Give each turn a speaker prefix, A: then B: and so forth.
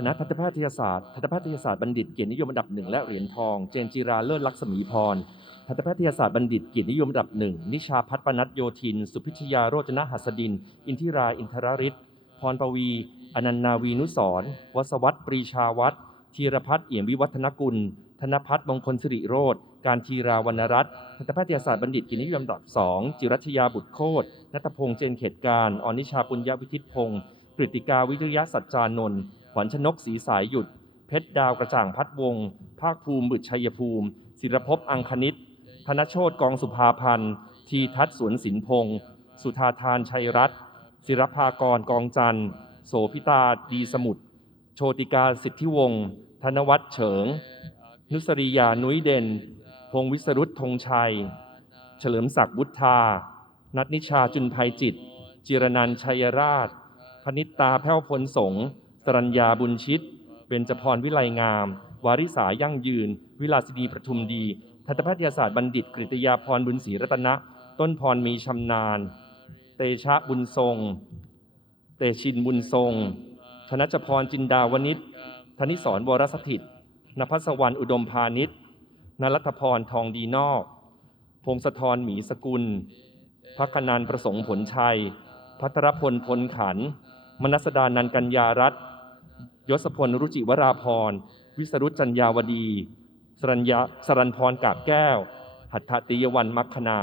A: คณะทันตแพทยศาสตร์ทันตแพทยศาสตร์บัณฑิตเกียรตินิยมอันดับหนึ่งและเหรียญทอง เจนจิราเลิศลักษมีพรทันตแพทยศาสตร์บัณฑิตเกียรตินิยมอันดับหนึ่งนิชาพัฒน์ปนัดโยธิน สุพิชยาโรจนหัสดิน อินทิราอินทรริศพรปวี อนันนาวีนุสรวสวัตปรีชาวัฒน์ธีรพัฒน์เอี่ยมวิวัฒนกุล ธนพัฒน์มงคลสิริโรธการทีราวรรณรัตน์ทันตแพทยศาสตร์บัณฑิตกินิยมอันดับสองจิรัชยาบุตรโคตรนัตพงษ์เจนเขตการอนิชาปุญญวิทิตพงศ์กฤติกาวิริยะสัจจานนท์ วัญชนกศรีสายหยุด เพชรดาวกระจ่างพัดวง ภาคภูมิบุตรชัยภูมิ ศิรภพอังคณิตธนโชตกองสุภาพันธ์ ทีทัศสวนสินพงศ์สุธาทานชัยรัตน์ศิรภากรกองจันทร์ โสพิตาดีสมุทรโชติกาสิทธิวงศ์ธนวัฒน์เฉิง นุสริยานุ้ยเด่น พงวิสรุตธงชัย เฉลิมศักดิ์บุทธา นัทนิชาจุนภัยจิต จิรนันชัยราช พนิตตาแพ้วพลสงฆ์ สรัญญาบุญชิต เบญจพรวิไลงาม วาริสายั่งยืน วิลาสินีประทุมดี ทันตแพทยศาสตร์บัณฑิตกฤตยาพรบุญศรีรัตนะ ต้นพรมีชำนาญ เตชะบุญทรง เตชินบุญทรง ธนจพรจินดาวนิชธนิสรวรสถิตนภัสวรรณอุดมพาณิชย์นรัตพรทองดีนอก พงศธรหมีสกุลพักนันประสงค์ผลชัย พัทรพลพลขัน มนัสดานันกัญญารัตน์ ยศพลรุจิวราพร วิสรุตจัญญาวดี สรัญญาสรัญพรกาบแก้ว หัตถติยวันมัคคณา